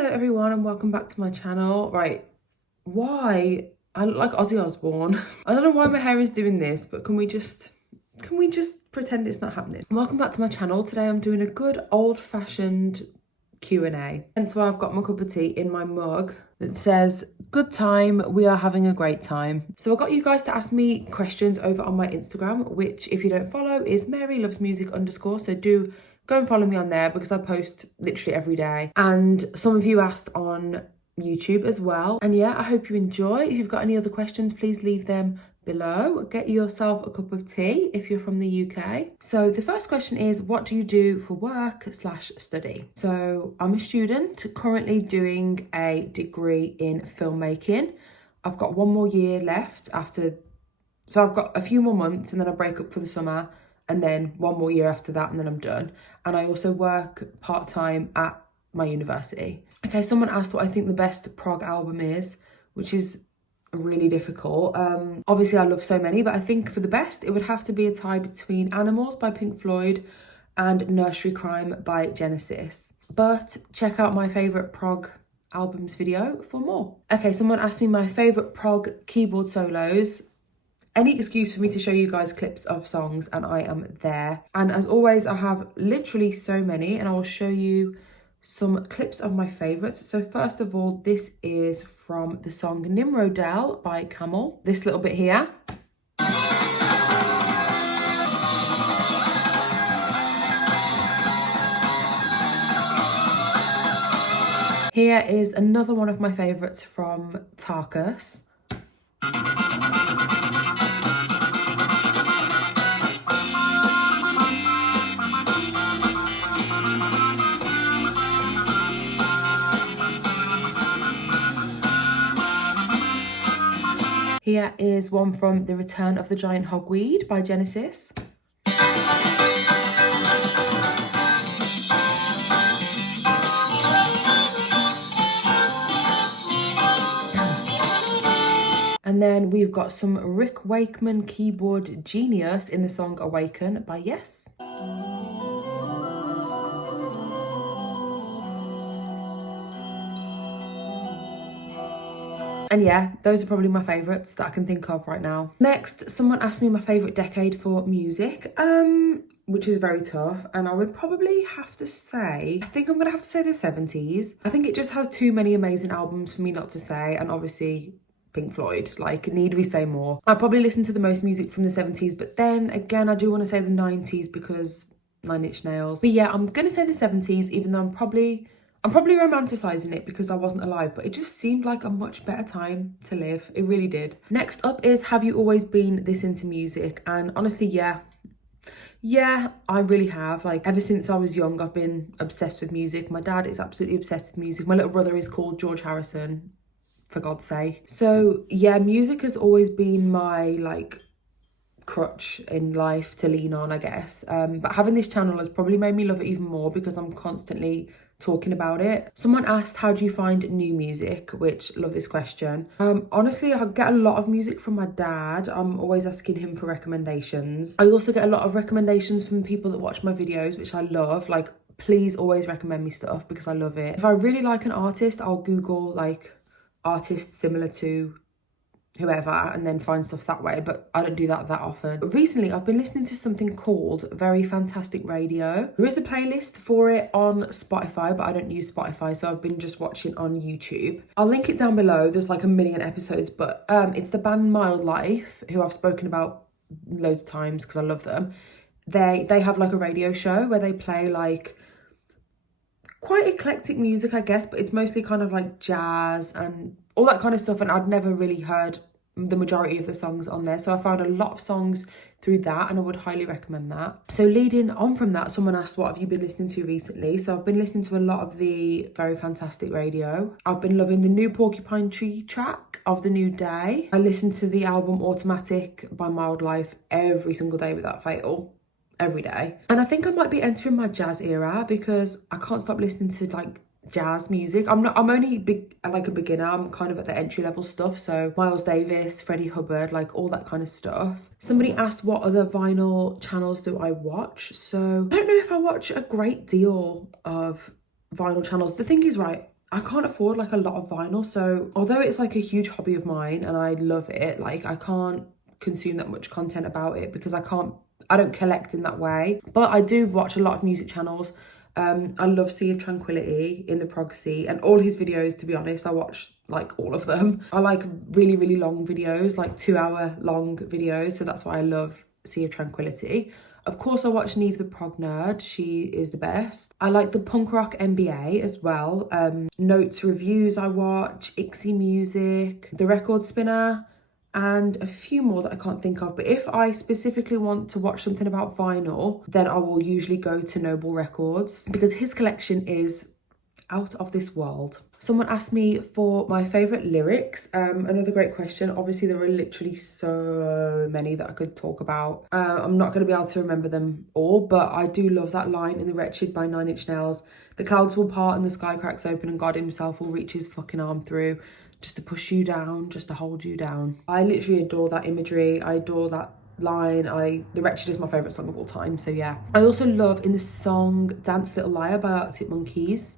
Hello everyone and welcome back to my channel. Right, why I look like Ozzy Osbourne. I don't know why my hair is doing this, but can we just pretend it's not happening? Welcome back to my channel. Today I'm doing a good old-fashioned Q&A. Hence why I've got my cup of tea in my mug that says, good time, we are having a great time. So I got you guys to ask me questions over on my Instagram, which if you don't follow is marylovesmusic_, so do go and follow me on there because I post literally every day. And some of you asked on YouTube as well. And yeah, I hope you enjoy. If you've got any other questions, please leave them below. Get yourself a cup of tea if you're from the UK. So the first question is, what do you do for work/study? So I'm a student currently doing a degree in filmmaking. I've got one more year left so I've got a few more months and then I break up for the summer, and then one more year after that, and then I'm done. And I also work part-time at my university. Okay, someone asked what I think the best prog album is, which is really difficult. Obviously I love so many, but I think for the best, it would have to be a tie between Animals by Pink Floyd and Nursery Crime by Genesis. But check out my favourite prog albums video for more. Okay, someone asked me my favourite prog keyboard solos. Any excuse for me to show you guys clips of songs and I am there. And as always, I have literally so many, and I will show you some clips of my favourites. So first of all, this is from the song Nimrodel by Camel. This little bit here. Here is another one of my favourites from Tarkus. Here is one from The Return of the Giant Hogweed by Genesis. And then we've got some Rick Wakeman keyboard genius in the song Awaken by Yes. And yeah, those are probably my favourites that I can think of right now. Next, someone asked me my favourite decade for music, which is very tough. And I would probably have to say, I think I'm gonna have to say the 70s. I think it just has too many amazing albums for me not to say. And obviously Pink Floyd, like, need we say more? I probably listen to the most music from the 70s, but then again, I do want to say the 90s because Nine Inch Nails. But yeah, I'm gonna say the 70s, even though I'm probably romanticizing it because I wasn't alive, but it just seemed like a much better time to live. It really did. Next up is, have you always been this into music? And honestly, yeah, I really have. Like, ever since I was young, I've been obsessed with music. My dad is absolutely obsessed with music. My little brother is called George Harrison, for God's sake. So yeah, music has always been my like crutch in life to lean on, I guess. But having this channel has probably made me love it even more because I'm constantly talking about it. Someone asked, how do you find new music? Which, love this question. Honestly, I get a lot of music from my dad. I'm always asking him for recommendations. I also get a lot of recommendations from people that watch my videos, which I love. Like, please always recommend me stuff because I love it. If I really like an artist, I'll Google like artists similar to whoever and then find stuff that way, but I don't do that often. But recently I've been listening to something called Very Fantastic Radio. There is a playlist for it on Spotify, but I don't use Spotify, so I've been just watching on YouTube. I'll link it down below. There's like a million episodes, but it's the band Mild Life, who I've spoken about loads of times because I love them. They have like a radio show where they play like quite eclectic music, I guess, but it's mostly kind of like jazz and all that kind of stuff, and I'd never really heard the majority of the songs on there, so I found a lot of songs through that, and I would highly recommend that. So leading on from that, someone asked, what have you been listening to recently? So I've been listening to a lot of the Very Fantastic Radio. I've been loving the new Porcupine Tree track of The New Day. I listened to the album Automatic by Mild Life every single day without fail. Every day. And I think I might be entering my jazz era because I can't stop listening to like jazz music. I'm only a beginner. I'm kind of at the entry level stuff. So Miles Davis, Freddie Hubbard, like all that kind of stuff. Somebody asked what other vinyl channels do I watch? So I don't know if I watch a great deal of vinyl channels. The thing is, right, I can't afford like a lot of vinyl, so although it's like a huge hobby of mine and I love it, like I can't consume that much content about it because I don't collect in that way. But I do watch a lot of music channels. I love Sea of Tranquility in the Prog Sea, and all his videos, to be honest, I watch like all of them. I like really, really long videos, like 2-hour long videos, so that's why I love Sea of Tranquility. Of course, I watch Neve the Prog Nerd. She is the best. I like the Punk Rock MBA as well. Notes Reviews I watch, Ixie Music, The Record Spinner, and a few more that I can't think of. But if I specifically want to watch something about vinyl, then I will usually go to Noble Records because his collection is out of this world. Someone asked me for my favourite lyrics. Another great question. Obviously, there are literally so many that I could talk about. I'm not going to be able to remember them all, but I do love that line in The Wretched by 9 Inch Nails. The clouds will part and the sky cracks open and God himself will reach his fucking arm through just to push you down, just to hold you down. I literally adore that imagery. I adore that line. The Wretched is my favourite song of all time, so yeah. I also love in the song Dance Little Liar by Arctic Monkeys,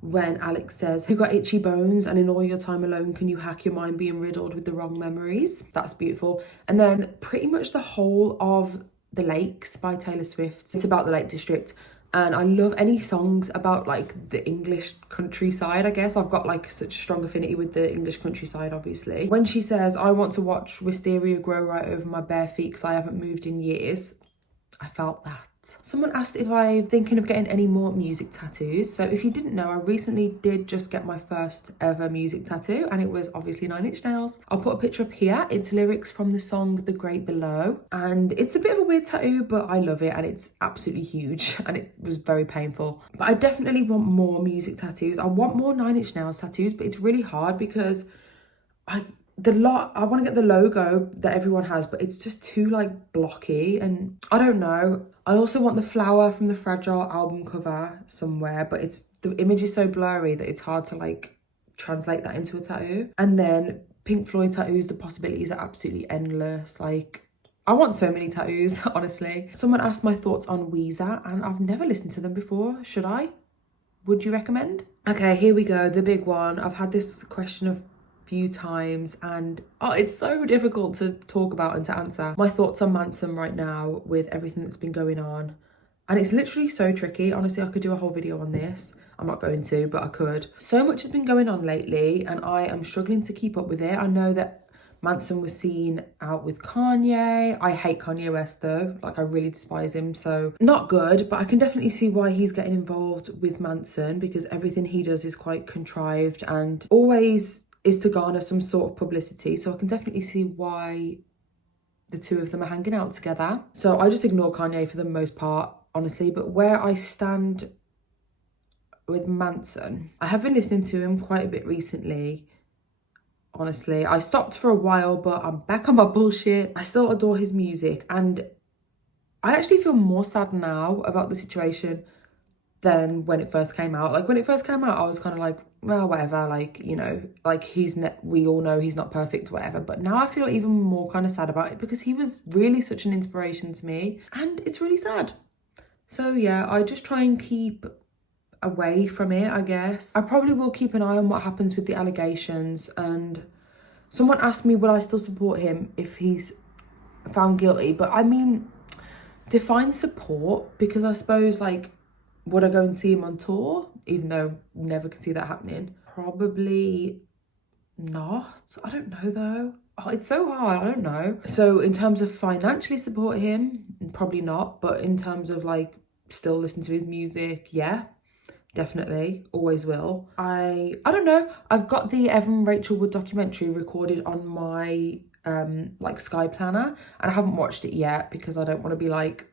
when Alex says, "Who got itchy bones and in all your time alone can you hack your mind being riddled with the wrong memories?" That's beautiful. And then pretty much the whole of The Lakes by Taylor Swift. It's about the Lake District. And I love any songs about like the English countryside, I guess. I've got like such a strong affinity with the English countryside, obviously. When she says, "I want to watch wisteria grow right over my bare feet because I haven't moved in years," I felt that. Someone asked if I'm thinking of getting any more music tattoos. So if you didn't know, I recently did just get my first ever music tattoo, and it was obviously 9 Inch Nails. I'll put a picture up here. It's lyrics from the song The Great Below, and it's a bit of a weird tattoo, but I love it and it's absolutely huge and it was very painful. But I definitely want more music tattoos. I want more 9 Inch Nails tattoos, but it's really hard because I want to get the logo that everyone has, but it's just too like blocky and I don't know. I also want the flower from the Fragile album cover somewhere, but the image is so blurry that it's hard to like translate that into a tattoo. And then Pink Floyd tattoos, the possibilities are absolutely endless. Like, I want so many tattoos, honestly. Someone asked my thoughts on Weezer, and I've never listened to them before. Should I? Would you recommend? Okay, here we go, the big one. I've had this question a few times and it's so difficult to talk about and to answer. My thoughts on Manson right now with everything that's been going on. And it's literally so tricky. Honestly, I could do a whole video on this. I'm not going to, but I could. So much has been going on lately and I am struggling to keep up with it. I know that Manson was seen out with Kanye. I hate Kanye West though. Like, I really despise him, so not good. But I can definitely see why he's getting involved with Manson because everything he does is quite contrived and always is to garner some sort of publicity. So I can definitely see why the two of them are hanging out together. So I just ignore Kanye for the most part, honestly. But where I stand with Manson, I have been listening to him quite a bit recently. Honestly, I stopped for a while, but I'm back on my bullshit. I still adore his music, and I actually feel more sad now about the situation than when it first came out. Like, when it first came out, I was kind of like, well, whatever, like, you know, like we all know he's not perfect, whatever. But now I feel even more kind of sad about it because he was really such an inspiration to me, and it's really sad. So yeah, I just try and keep away from it, I guess. I probably will keep an eye on what happens with the allegations. And someone asked me, will I still support him if he's found guilty? But I mean, define support, because I suppose, like, would I go and see him on tour? Even though never could see that happening. Probably not. I don't know though. Oh, it's so hard, I don't know. So in terms of financially support him, probably not. But in terms of like still listen to his music, yeah, definitely, always will. I don't know. I've got the Evan Rachel Wood documentary recorded on my like Sky Planner, and I haven't watched it yet because I don't want to be like,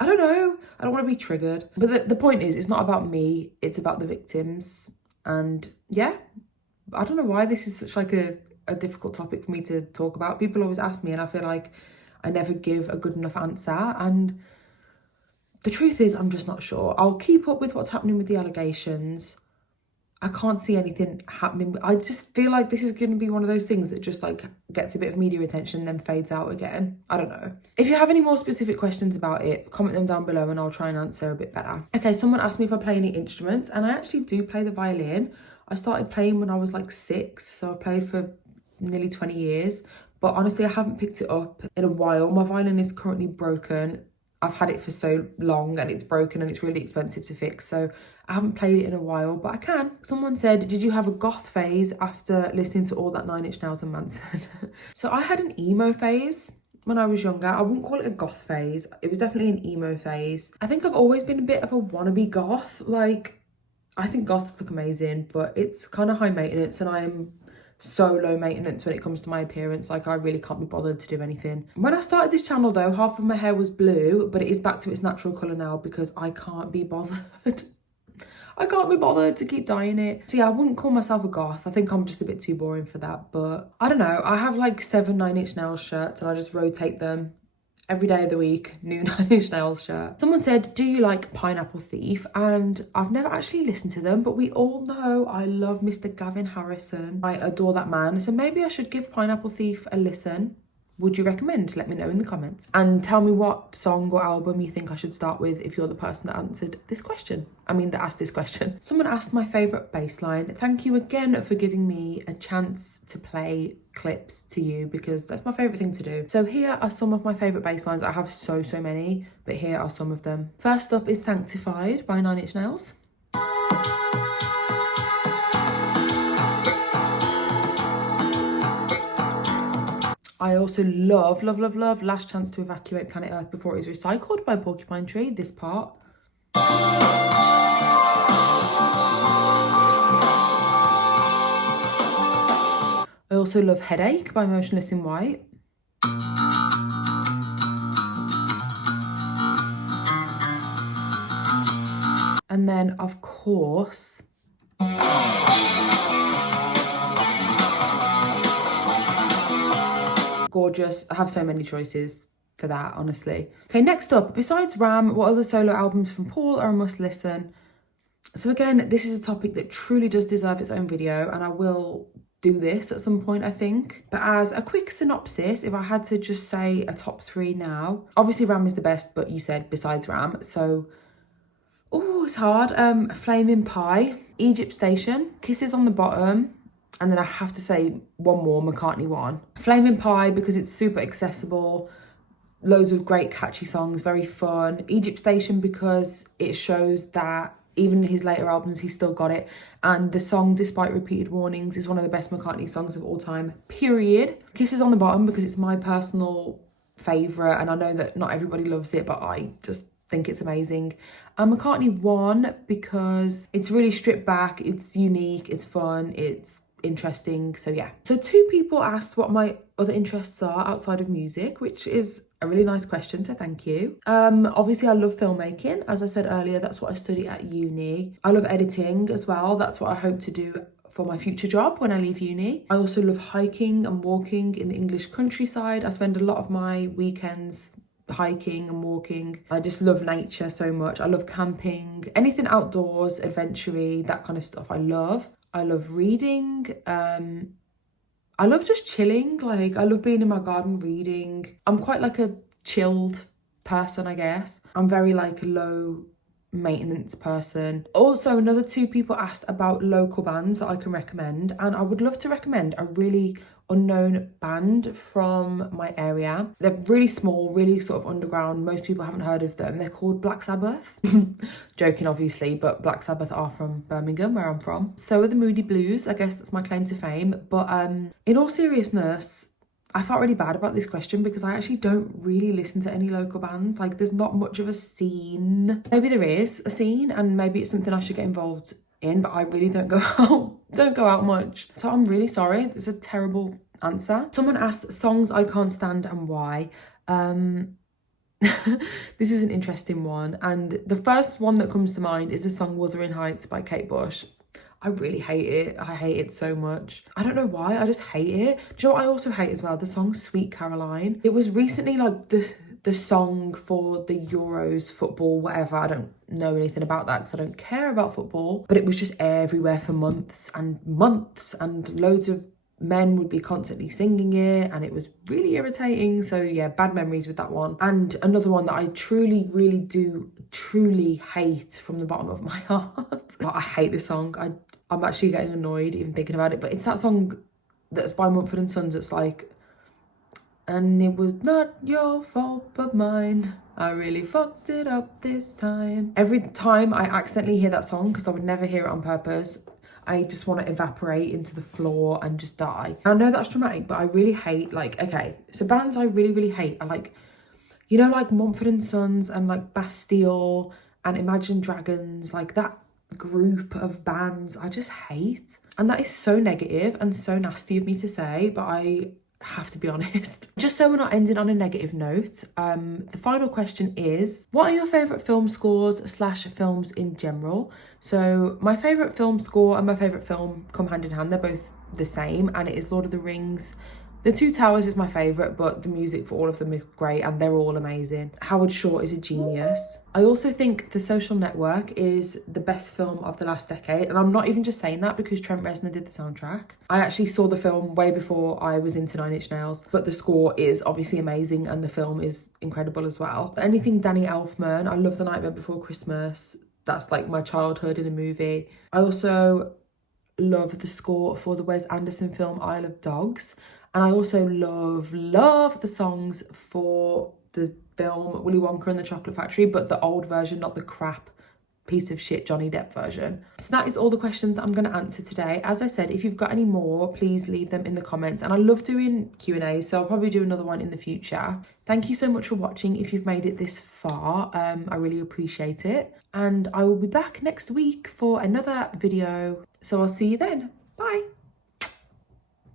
I don't know, I don't want to be triggered. But the point is, it's not about me, it's about the victims. And yeah, I don't know why this is such like a difficult topic for me to talk about. People always ask me and I feel like I never give a good enough answer. And the truth is, I'm just not sure. I'll keep up with what's happening with the allegations. I can't see anything happening. I just feel like this is going to be one of those things that just like gets a bit of media attention and then fades out again. I don't know. If you have any more specific questions about it, comment them down below and I'll try and answer a bit better. Okay, someone asked me if I play any instruments, and I actually do play the violin. I started playing when I was like 6, so I played for nearly 20 years. But honestly, I haven't picked it up in a while. My violin is currently broken. I've had it for so long and it's broken and it's really expensive to fix. So I haven't played it in a while, but I can. Someone said, did you have a goth phase after listening to all that Nine Inch Nails and Manson? So I had an emo phase when I was younger. I wouldn't call it a goth phase. It was definitely an emo phase. I think I've always been a bit of a wannabe goth. Like, I think goths look amazing, but it's kind of high maintenance and I am so low maintenance when it comes to my appearance. Like, I really can't be bothered to do anything. When I started this channel though, half of my hair was blue, but it is back to its natural colour now because I can't be bothered. I can't be bothered to keep dyeing it. So yeah, I wouldn't call myself a goth. I think I'm just a bit too boring for that, but I don't know. I have like 7 Nine Inch Nails shirts and I just rotate them every day of the week. New Nine Inch Nails shirt. Someone said, do you like Pineapple Thief? And I've never actually listened to them, but we all know I love Mr. Gavin Harrison. I adore that man. So maybe I should give Pineapple Thief a listen. Would you recommend? Let me know in the comments. And tell me what song or album you think I should start with if you're the person that answered this question. That asked this question. Someone asked my favourite bass line. Thank you again for giving me a chance to play clips to you because that's my favourite thing to do. So here are some of my favourite bass lines. I have so many, but here are some of them. First up is Sanctified by Nine Inch Nails. I also love Last Chance to Evacuate Planet Earth Before It Is Recycled by Porcupine Tree, this part. I also love Headache by Motionless in White. And then, of course, gorgeous. I have so many choices for that, honestly. Okay, next up, besides Ram, what other solo albums from Paul are a must listen? So again, this is a topic that truly does deserve its own video, and I will do this at some point, I think. But as a quick synopsis, if I had to just say a top 3 now, obviously Ram is the best, but you said besides Ram, so oh, it's hard. Flaming Pie, Egypt Station, Kisses on the Bottom, and then I have to say one more, McCartney 1. Flaming Pie because it's super accessible, loads of great catchy songs, very fun. Egypt Station because it shows that even in his later albums, he's still got it. And the song, Despite Repeated Warnings, is one of the best McCartney songs of all time, period. Kisses on the Bottom because it's my personal favourite, and I know that not everybody loves it, but I just think it's amazing. And McCartney 1 because it's really stripped back, it's unique, it's fun, it's interesting. So yeah. So 2 people asked what my other interests are outside of music, which is a really nice question, so thank you. Obviously I love filmmaking. As I said earlier, that's what I study at uni. I love editing as well. That's what I hope to do for my future job when I leave uni. I also love hiking and walking in the English countryside. I spend a lot of my weekends hiking and walking. I just love nature so much. I love camping, anything outdoors, adventure-y, that kind of stuff I love. I love reading. I love just chilling. Like, I love being in my garden reading. I'm quite like a chilled person, I guess. I'm very like low maintenance person. Also, another 2 people asked about local bands that I can recommend, and I would love to recommend a really unknown band from my area. They're really small, really sort of underground. Most people haven't heard of them. They're called Black Sabbath. Joking, obviously, but Black Sabbath are from Birmingham, where I'm from. So are the Moody Blues. I guess that's my claim to fame. But in all seriousness, I felt really bad about this question because I actually don't really listen to any local bands. Like, there's not much of a scene. Maybe there is a scene and maybe it's something I should get involved in, but I really don't go out much. So I'm really sorry. It's a terrible answer. Someone asked songs I can't stand and why. This is an interesting one. And the first one that comes to mind is the song Wuthering Heights by Kate Bush. I really hate it. I hate it so much. I don't know why, I just hate it. Do you know what I also hate as well? The song Sweet Caroline. It was recently like the song for the Euros football, whatever. I don't know anything about that because I don't care about football. But it was just everywhere for months and loads of men would be constantly singing it and it was really irritating. So yeah, bad memories with that one. And another one that I truly hate from the bottom of my heart. I hate this song. I'm actually getting annoyed even thinking about it. But it's that song that's by Mumford & Sons. It's like, and it was not your fault but mine. I really fucked it up this time. Every time I accidentally hear that song, because I would never hear it on purpose, I just want to evaporate into the floor and just die. I know that's dramatic, but I really hate, like, okay, so bands I really, really hate are like, you know, like Mumford & Sons and like Bastille and Imagine Dragons, like that group of bands I just hate. And that is so negative and so nasty of me to say, but I have to be honest. Just so we're not ending on a negative note, the final question is, what are your favourite film scores / films in general? So my favourite film score and my favourite film come hand in hand. They're both the same, and it is Lord of the Rings. The Two Towers is my favourite, but the music for all of them is great and they're all amazing. Howard Shore is a genius. I also think The Social Network is the best film of the last decade, and I'm not even just saying that because Trent Reznor did the soundtrack. I actually saw the film way before I was into Nine Inch Nails, but the score is obviously amazing and the film is incredible as well. But anything Danny Elfman, I love The Nightmare Before Christmas. That's like my childhood in a movie. I also love the score for the Wes Anderson film Isle of Dogs. And I also love the songs for the film Willy Wonka and the Chocolate Factory, but the old version, not the crap piece of shit Johnny Depp version. So that is all the questions that I'm going to answer today. As I said, if you've got any more, please leave them in the comments. And I love doing Q&A, so I'll probably do another one in the future. Thank you so much for watching if you've made it this far. I really appreciate it. And I will be back next week for another video. So I'll see you then. Bye.